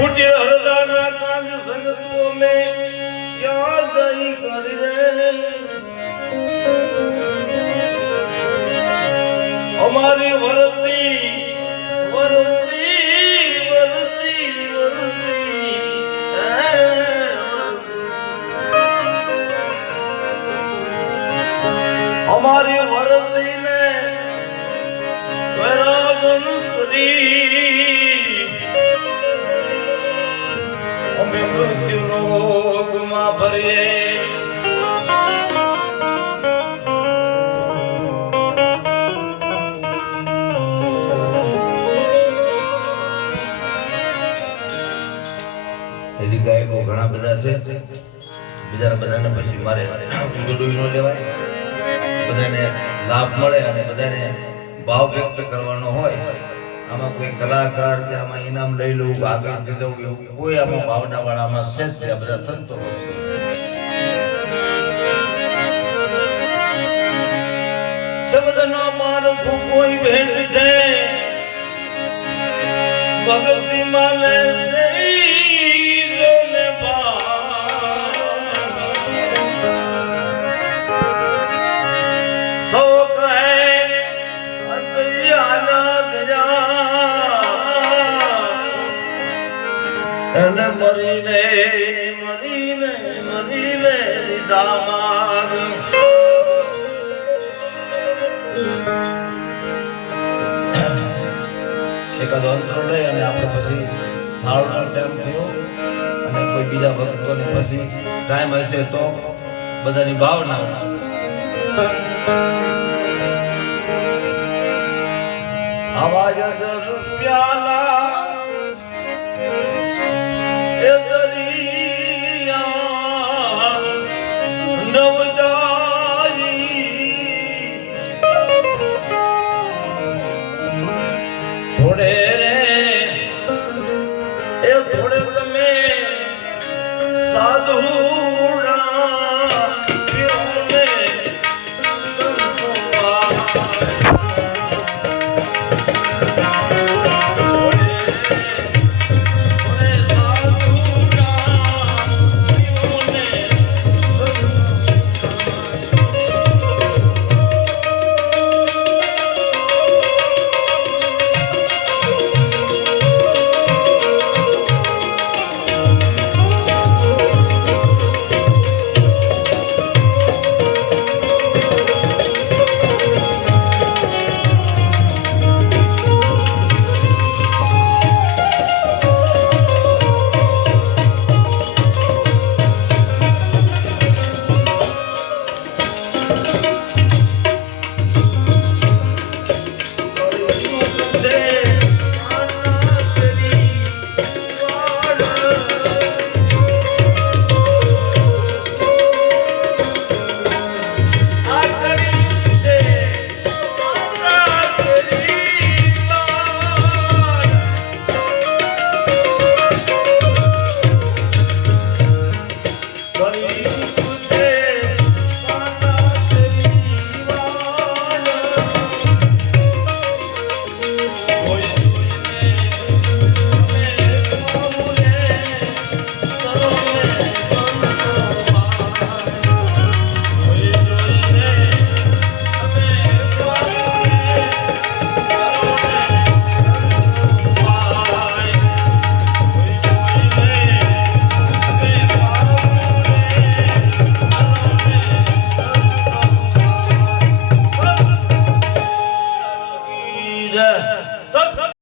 અમારી હરદાના કાંજ સંગતો મે યાદ નહીં કરી રે અમારી વરતી વરતી વરતી હે અમારી વરતીને ગાયકો ઘણા બધા છે. બીજા બધાને પછી મારે ન લેવાય. બધાને લાભ મળે અને બધાને ભાવ વ્યક્ત કરવાનો હોય. આમાં કોઈ કલાકાર કે આમાં ઇનામ લઈ લઉં આગળ જઈ દઉં એવું કોઈ આમાં ભાવના વાળામાં છે જ બધા સંતો શબ્દનો માનવું કોઈ ભેટ છે. ભક્તિ માને જોને એને મરીને મરીને મરીને લીધા એકાદો અંતરો લઈ અને આપણે પછી થાળનો ટાઈમ થયો અને કોઈ બીજા ભક્તોને પછી ટાઈમ હશે તો બધાની ભાવના. આવાજ પ્યાલા